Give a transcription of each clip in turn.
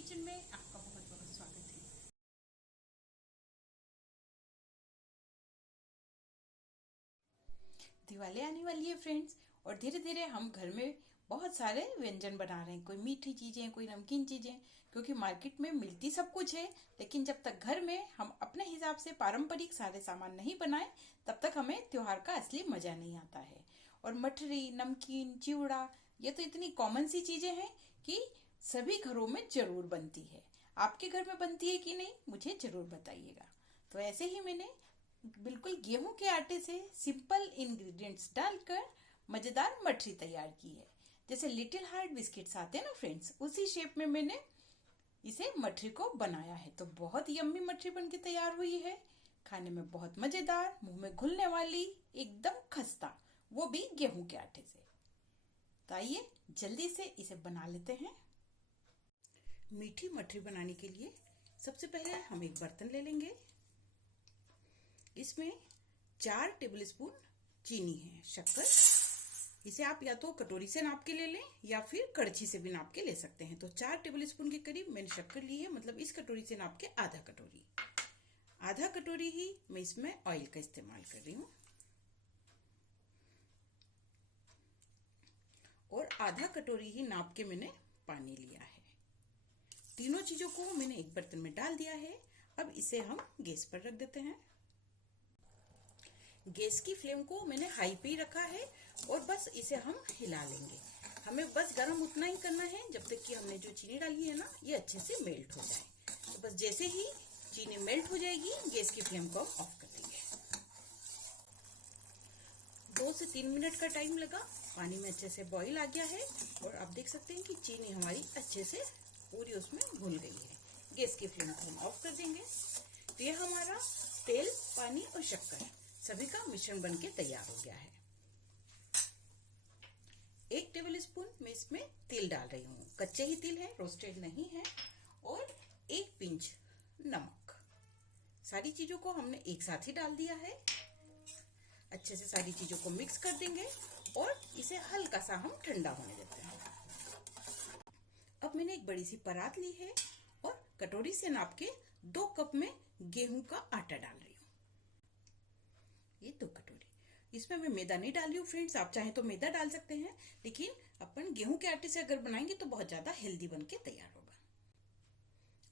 Kitchen में आपका बहुत बहुत स्वागत है। दिवाली आने वाली है फ्रेंड्स, और धीरे धीरे हम घर में बहुत सारे व्यंजन बना रहे हैं। कोई मीठी चीजें, कोई नमकीन चीजें, क्योंकि मार्केट में मिलती सब कुछ है, लेकिन जब तक घर में हम अपने हिसाब से पारंपरिक सारे सामान नहीं बनाए तब तक हमें त्योहार का असली मजा नहीं आता है। और मठरी, नमकीन, चिवड़ा, ये तो इतनी कॉमन सी चीजें हैं कि सभी घरों में जरूर बनती है। आपके घर में बनती है कि नहीं, मुझे जरूर बताइएगा। तो ऐसे ही मैंने बिल्कुल गेहूं के आटे से सिंपल इंग्रेडिएंट्स डालकर मजेदार मठरी तैयार की है। जैसे लिटिल हार्ट बिस्किट्स आते हैं ना फ्रेंड्स, उसी शेप में मैंने इसे मठरी को बनाया है। तो बहुत यम्मी मठरी बनके तैयार हुई है, खाने में बहुत मजेदार, मुंह में घुलने वाली, एकदम खस्ता, वो भी गेहूं के आटे से। तो आइए जल्दी से इसे बना लेते हैं। मीठी मठरी बनाने के लिए सबसे पहले हम एक बर्तन ले लेंगे। इसमें 4 टेबलस्पून चीनी है, शक्कर। इसे आप या तो कटोरी से नाप के ले लें या फिर कड़छी से भी नाप के ले सकते हैं। तो 4 टेबलस्पून के करीब मैंने शक्कर ली है, मतलब इस कटोरी से नाप के आधा कटोरी ही मैं इसमें ऑयल का इस्तेमाल कर रही हूँ, और आधा कटोरी ही नाप के मैंने पानी लिया है। तीनों चीजों को मैंने एक बर्तन में डाल दिया है। अब इसे हम गैस पर रख देते हैं। गैस की फ्लेम को मैंने हाई पे ही रखा है, और बस इसे हम हिला लेंगे। हमें बस गरम उतना ही करना है जब तक कि हमने जो चीनी डाली है ना, ये अच्छे से मेल्ट हो जाए। तो बस जैसे ही चीनी मेल्ट हो जाएगी, गैस की फ्लेम को ऑफ कर देंगे। 2 से 3 मिनट का टाइम लगा, पानी में अच्छे से बॉईल आ गया है, और आप देख सकते हैं कि चीनी हमारी अच्छे से पूरी उसमें घुल गई है। गैस की फ्लेम को हम ऑफ कर देंगे। तो ये हमारा तेल, पानी और शक्कर सभी का मिश्रण बनके तैयार हो गया है। 1 टेबलस्पून मैं इसमें तिल डाल रही हूँ, कच्चे ही तिल है, रोस्टेड नहीं है, और 1 पिंच नमक। सारी चीजों को हमने एक साथ ही डाल दिया है। अच्छे से सारी चीजों को मिक्स कर देंगे और इसे हल्का सा हम ठंडा होने देते हैं। अब मैंने एक बड़ी सी परात ली है और कटोरी से नाप के 2 कप में गेहूं का आटा डाल रही हूँ। ये 2 कटोरी। इसमें मैं मैदा नहीं डाल रही हूँ फ्रेंड्स, आप चाहें तो मैदा डाल सकते हैं, लेकिन अपन गेहूं के आटे से अगर बनाएंगे तो बहुत ज्यादा हेल्दी बन के तैयार होगा।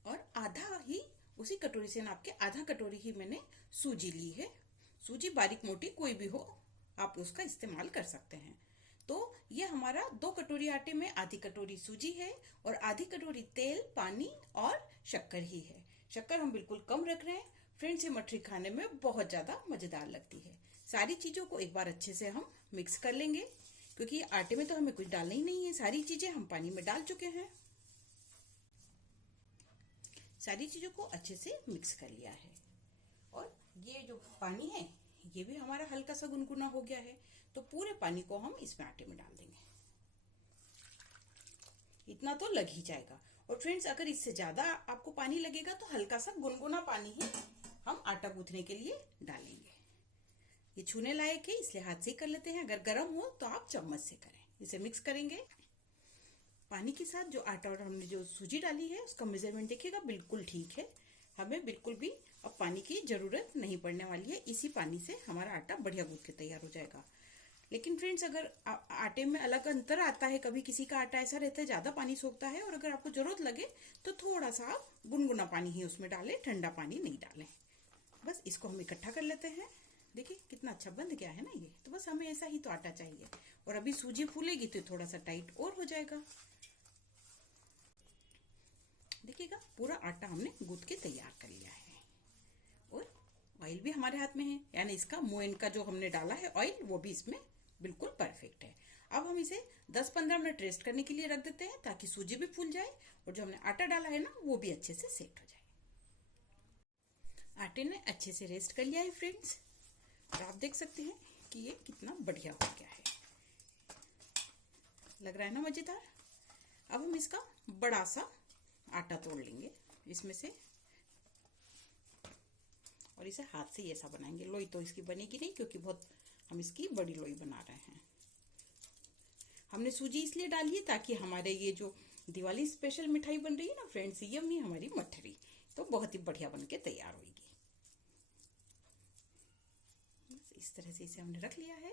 और आधा ही उसी कटोरी से नाप के आधा कटोरी ही मैंने सूजी ली है। सूजी बारीक मोटी कोई भी हो, आप उसका इस्तेमाल कर सकते हैं। तो ये हमारा 2 कटोरी आटे में आधी कटोरी सूजी है और आधी कटोरी तेल, पानी और शक्कर ही है। शक्कर हम बिल्कुल कम रख रहे हैं फ्रेंड्स, ये मठरी खाने में बहुत ज्यादा मजेदार लगती है। सारी चीजों को एक बार अच्छे से हम मिक्स कर लेंगे, क्योंकि आटे में तो हमें कुछ डालना ही नहीं है, सारी चीजें हम पानी में डाल चुके हैं। सारी चीजों को अच्छे से मिक्स कर लिया है, और ये जो पानी है ये भी हमारा हल्का सा गुनगुना हो गया है। तो पूरे पानी को हम इसमें आटे में डाल देंगे। इतना तो लग ही जाएगा। और फ्रेंड्स, अगर इससे ज्यादा आपको पानी लगेगा तो हल्का सा गुनगुना पानी ही हम आटा गूंथने के लिए डालेंगे। ये छूने लायक है, इसलिए हाथ से ही कर लेते हैं। अगर गर्म हो तो आप चम्मच से करें। इसे मिक्स करेंगे। पानी के साथ जो आटा और हमने जो सूजी डाली है उसका मेजरमेंट देखिएगा, बिल्कुल ठीक है। हमें बिल्कुल भी अब पानी की जरूरत नहीं पड़ने वाली है। इसी पानी से हमारा आटा बढ़िया गूंथ के तैयार हो जाएगा। लेकिन फ्रेंड्स, अगर आटे में अलग अंतर आता है, कभी किसी का आटा ऐसा रहता है ज्यादा पानी सोखता है, और अगर आपको जरूरत लगे तो थोड़ा सा आप गुनगुना पानी ही उसमें डालें, ठंडा पानी नहीं डालें। बस इसको हम इकट्ठा कर लेते हैं। देखिए कितना अच्छा बंध गया है ना ये। तो बस हमें ऐसा ही तो आटा चाहिए, और अभी सूजी फूलेगी तो थोड़ा सा टाइट और हो जाएगा। देखिएगा पूरा आटा हमने गूंथ के तैयार कर लिया है, और ऑयल भी हमारे हाथ में है, यानी इसका मोइन का जो हमने डाला है ऑयल, वो भी इसमें बिल्कुल परफेक्ट है। अब हम इसे 10-15 मिनट रेस्ट करने के लिए रख देते हैं, ताकि सूजी भी फूल जाए और जो हमने आटा डाला है ना वो भी अच्छे से सेट हो जाए। आटे ने अच्छे से रेस्ट कर लिया है फ्रेंड्स, और आप देख सकते हैं कि ये कितना बढ़िया हो गया है। लग रहा है ना मजेदार। अब हम इसका बड़ा सा आटा तोड़ लेंगे इसमें से, और इसे हाथ से ऐसा बनाएंगे। लोई तो इसकी बनेगी नहीं, क्योंकि बहुत हम इसकी बड़ी लोई बना रहे हैं। हमने सूजी इसलिए डाली है ताकि हमारे ये जो दिवाली स्पेशल मिठाई बन रही है ना फ्रेंड्स, यम्मी हमारी मठरी, तो बहुत ही बढ़िया बन के तैयार होगी। बस इस तरह से इसे हमने रख लिया है।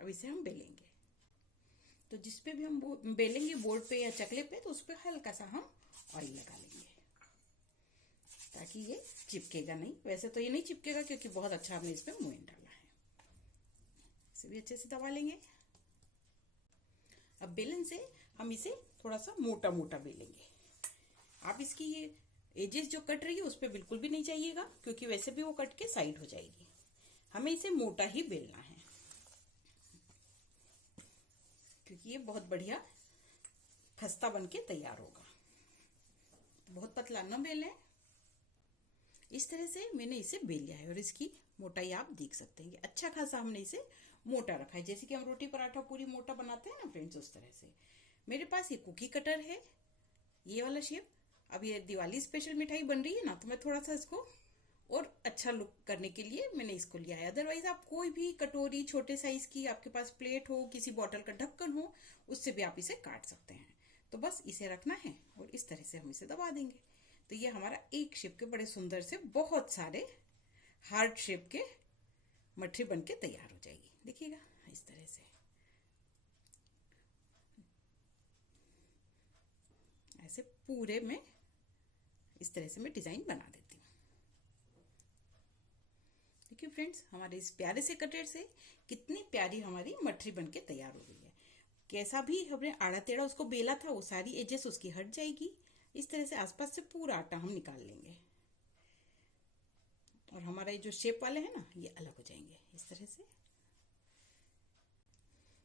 अब इसे हम बेलेंगे। तो जिस पे भी हम बेलेंगे, बोर्ड पे या चकले पे, तो उस पर हल्का सा हम ऑयल लगा लेंगे ताकि ये चिपकेगा नहीं। वैसे तो ये नहीं चिपकेगा क्योंकि बहुत अच्छा हमने इसमें मोइन डाला है। इसे भी अच्छे से दबा लेंगे। अब बेलन से हम इसे थोड़ा सा मोटा मोटा बेलेंगे। आप इसकी ये एजेस जो कट रही है उस पर बिल्कुल भी नहीं चाहिएगा, क्योंकि वैसे भी वो कट के साइड हो जाएगी। हमें इसे मोटा ही बेलना है क्योंकि ये बहुत बढ़िया खस्ता बन के तैयार होगा। बहुत पतला न बेलें। इस तरह से मैंने इसे बेल लिया है और इसकी मोटाई आप देख सकते हैं। अच्छा खासा हमने इसे मोटा रखा है, जैसे कि हम रोटी पराठा पूरी मोटा बनाते हैं ना फ्रेंड्स, उस तरह से। मेरे पास ये कुकी कटर है, ये वाला शेप। अब ये दिवाली स्पेशल मिठाई बन रही है ना, तो मैं थोड़ा सा इसको और अच्छा लुक करने के लिए मैंने इसको लिया है। अदरवाइज आप कोई भी कटोरी छोटे साइज की, आपके पास प्लेट हो, किसी बॉटल का ढक्कन हो, उससे भी आप इसे काट सकते हैं। तो बस इसे रखना है और इस तरह से हम इसे दबा देंगे। तो ये हमारा एक शेप के बड़े सुंदर से बहुत सारे हार्ट शेप के मठरी बन के तैयार हो जाएगी। देखिएगा इस तरह से। ऐसे पूरे में इस तरह से मैं डिजाइन बना देती हूँ। देखिए फ्रेंड्स, हमारे इस प्यारे से कटर से कितनी प्यारी हमारी मठरी बन के तैयार हो गई है। कैसा भी हमने आड़ा टेढ़ा उसको बेला था, वो सारी एजेस उसकी हट जाएगी। इस तरह से आसपास से पूरा आटा हम निकाल लेंगे और हमारा ये जो शेप वाले हैं ना, ये अलग हो जाएंगे इस तरह से।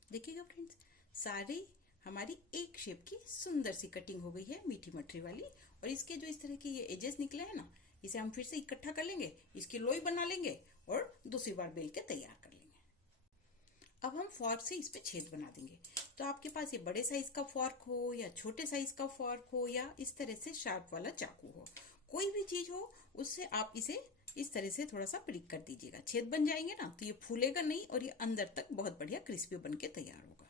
देखिएगा फ्रेंड्स, सारी हमारी एक शेप की सुंदर सी कटिंग हो गई है मीठी मठरी वाली। और इसके जो इस तरह के ये एजेस निकले हैं ना, इसे हम फिर से इकट्ठा कर लेंगे, इसकी लोई बना लेंगे और दूसरी बार बेल के तैयार कर लेंगे। अब हम फॉर्क से इस पे छेद बना देंगे। तो आपके पास ये बड़े साइज का फॉर्क हो या छोटे साइज का फॉर्क हो या इस तरह से शार्प वाला चाकू हो, कोई भी चीज हो, उससे आप इसे इस तरह से थोड़ा सा प्रिक कर दीजिएगा। छेद बन जाएंगे ना, तो ये फूलेगा नहीं और ये अंदर तक बहुत बढ़िया क्रिस्पी बन के तैयार होगा।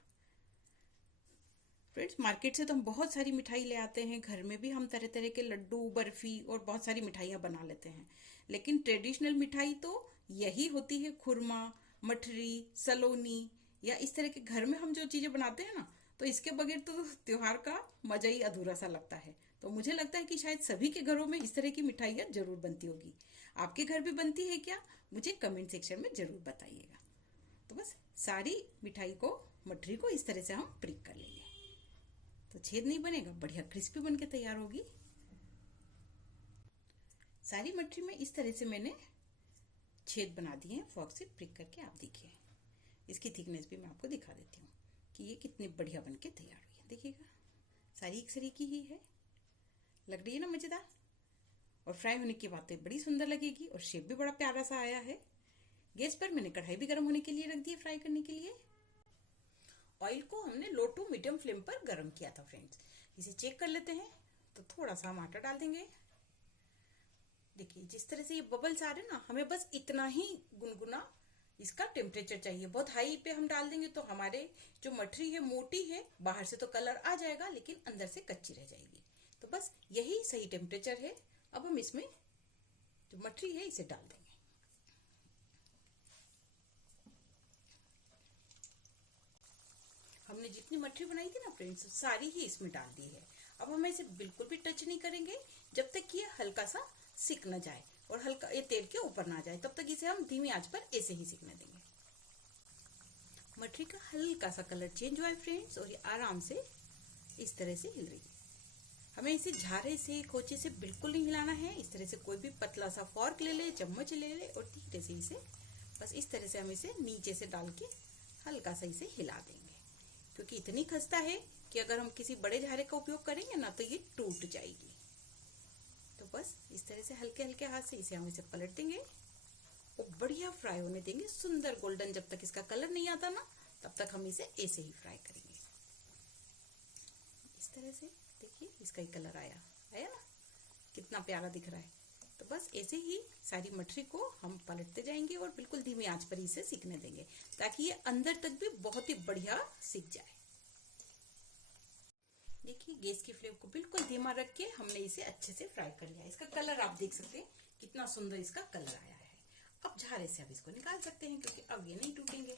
फ्रेंड्स, मार्केट से तो हम बहुत सारी मिठाई ले आते हैं, घर में भी हम तरह तरह के लड्डू, बर्फी और बहुत सारी मिठाइयाँ बना लेते हैं। लेकिन ट्रेडिशनल मिठाई तो यही होती है, खुरमा, मठरी, सलोनी, या इस तरह के घर में हम जो चीजें बनाते हैं ना, तो इसके बगैर तो त्योहार का मजा ही अधूरा सा लगता है। तो मुझे लगता है कि शायद सभी के घरों में इस तरह की मिठाइयाँ जरूर बनती होगी। आपके घर भी बनती है क्या? मुझे कमेंट सेक्शन में जरूर बताइएगा। तो बस सारी मिठाई को, मठरी को इस तरह से हम प्रिक कर लेंगे, तो छेद नहीं बनेगा, बढ़िया क्रिस्पी बन के तैयार होगी। सारी मठरी में इस तरह से मैंने छेद बना दिए हैं फॉर्क से प्रिक करके। आप देखिए, इसकी थिकनेस भी मैं आपको दिखा देती हूँ कि ये कितनी बढ़िया बन के तैयार हुई है। देखिएगा, सारी एक सरीकी ही है, लग रही है ना मजेदार। और फ्राई होने के बाद तो बड़ी सुंदर लगेगी और शेप भी बड़ा प्यारा सा आया है। गैस पर मैंने कढ़ाई भी गर्म होने के लिए रख दी है फ्राई करने के लिए। ऑयल को हमने लो टू मीडियम फ्लेम पर गर्म किया था फ्रेंड्स। इसे चेक कर लेते हैं। तो थोड़ा सा हम आटा डाल देंगे। देखिए, जिस तरह से ये बबल्स आ रहे हैं ना, हमें बस इतना ही गुनगुना इसका टेम्परेचर चाहिए। बहुत हाई पे हम डाल देंगे तो हमारे जो मठरी है मोटी है, बाहर से तो कलर आ जाएगा लेकिन अंदर से कच्ची रह जाएगी। तो बस यही सही टेम्परेचर है। अब हम इसमें जो मठरी है इसे डाल देंगे। हमने जितनी मठरी बनाई थी ना फ्रेंड्स, सारी ही इसमें डाल दी है। अब हम इसे बिल्कुल भी टच नहीं करेंगे जब तक कि ये हल्का सा सिक न जाए और हल्का ये तेल के ऊपर ना जाए, तब तक इसे हम धीमी आंच पर ऐसे ही सिकने देंगे। मठरी का हल्का सा कलर चेंज हुआ है फ्रेंड्स और ये आराम से इस तरह से हिल रही है। हमें इसे झारे से, खोचे से बिल्कुल नहीं हिलाना है। इस तरह से कोई भी पतला सा फॉर्क ले ले, चम्मच ले ले और धीरे से इसे बस इस तरह से हम इसे नीचे से डाल के हल्का सा इसे हिला देंगे, क्योंकि इतनी खस्ता है कि अगर हम किसी बड़े झारे का उपयोग करेंगे ना तो ये टूट जाएगी। तो बस इस तरह से हल्के हल्के हाथ से इसे हम इसे पलट देंगे और बढ़िया फ्राई होने देंगे, सुंदर गोल्डन। जब तक इसका कलर नहीं आता ना, तब तक हम इसे ऐसे ही फ्राई करेंगे। इस तरह से देखिए, इसका ही कलर आया ना, कितना प्यारा दिख रहा है। तो बस ऐसे ही सारी मठरी को हम पलटते जाएंगे और बिल्कुल धीमी आंच पर इसे सिकने देंगे, ताकि ये अंदर तक भी बहुत ही बढ़िया सिक जाए। देखिए गैस की फ्लेम को बिल्कुल धीमा रख के हमने इसे अच्छे से फ्राई कर लिया। इसका कलर आप देख सकते हैं कितना सुंदर इसका कलर आया है। अब झारे से अब इसको निकाल सकते हैं क्योंकि अब ये नहीं टूटेंगे।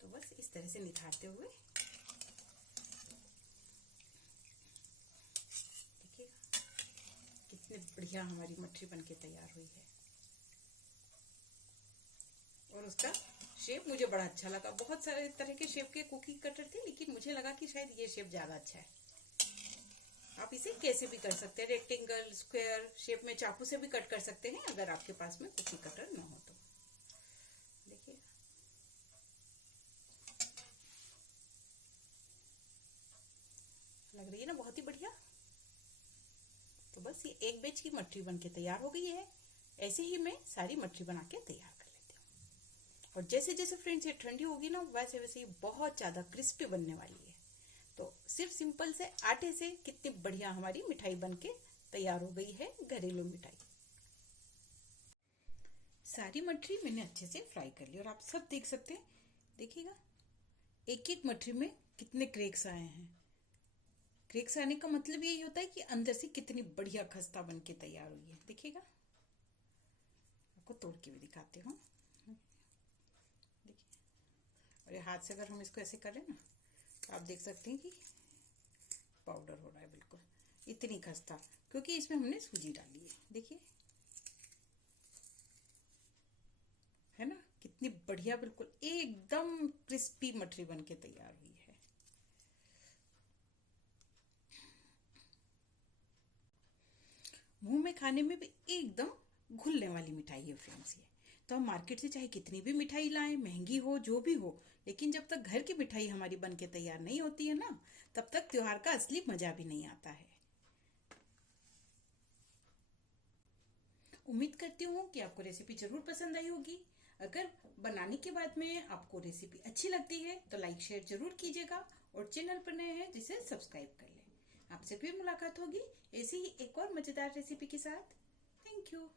तो बस इस तरह से निखारते हुए देखिएगा कितने बढ़िया हमारी मठरी बनके तैयार हुई है। और उसका शेप मुझे बड़ा अच्छा लगा। बहुत सारे तरह के शेप के कुकी कटर थे लेकिन मुझे लगा कि शायद ये शेप ज्यादा अच्छा है। आप इसे कैसे भी कर सकते हैं, रेक्टेंगल, स्क्वायर शेप में चाकू से भी कट कर सकते हैं अगर आपके पास में कुकी कटर ना हो तो। देखिए लग रही है ना बहुत ही बढ़िया। तो बस ये एक बैच की मठरी बनके तैयार हो गई है। ऐसे ही मैं सारी मठरी बना के तैयार कर लेती हूँ। और जैसे जैसे फ्रेंड्स ये ठंडी होगी ना वैसे वैसे ये बहुत ज्यादा क्रिस्पी बनने वाली है। तो सिर्फ सिंपल से आटे से कितनी बढ़िया हमारी मिठाई बनके तैयार हो गई है, घरेलू मिठाई। सारी मठरी मैंने अच्छे से फ्राई कर ली और आप सब देख सकते हैं। देखिएगा एक एक मठरी में कितने क्रैक्स आए हैं। क्रैक्स आने का मतलब यही होता है कि अंदर से कितनी बढ़िया खस्ता बनके तैयार हुई है। देखिएगा आपको तोड़ के भी दिखाती हूँ। देखिए और ये हाथ से अगर हम इसको ऐसे करें ना तो आप देख सकते हैं कि पाउडर हो रहा है बिल्कुल इतनी खस्ता, क्योंकि इसमें हमने सूजी डाली है। देखिए है ना कितनी बढ़िया बिल्कुल एकदम क्रिस्पी मठरी बनके तैयार हुई है। मुंह में खाने में भी एकदम घुलने वाली मिठाई है फ्रेंड्स ये। तो हम मार्केट से चाहे कितनी भी मिठाई लाएं, महंगी हो जो भी हो, लेकिन जब तक घर की मिठाई हमारी बनके तैयार नहीं होती है ना तब तक त्योहार का असली मजा भी नहीं आता है। उम्मीद करती हूँ कि आपको रेसिपी जरूर पसंद आई होगी। अगर बनाने के बाद में आपको रेसिपी अच्छी लगती है तो लाइक शेयर जरूर कीजिएगा और चैनल पर नए हैं जिसे सब्सक्राइब कर लें। आपसे फिर मुलाकात होगी ऐसी ही एक और मजेदार रेसिपी के साथ। Thank you.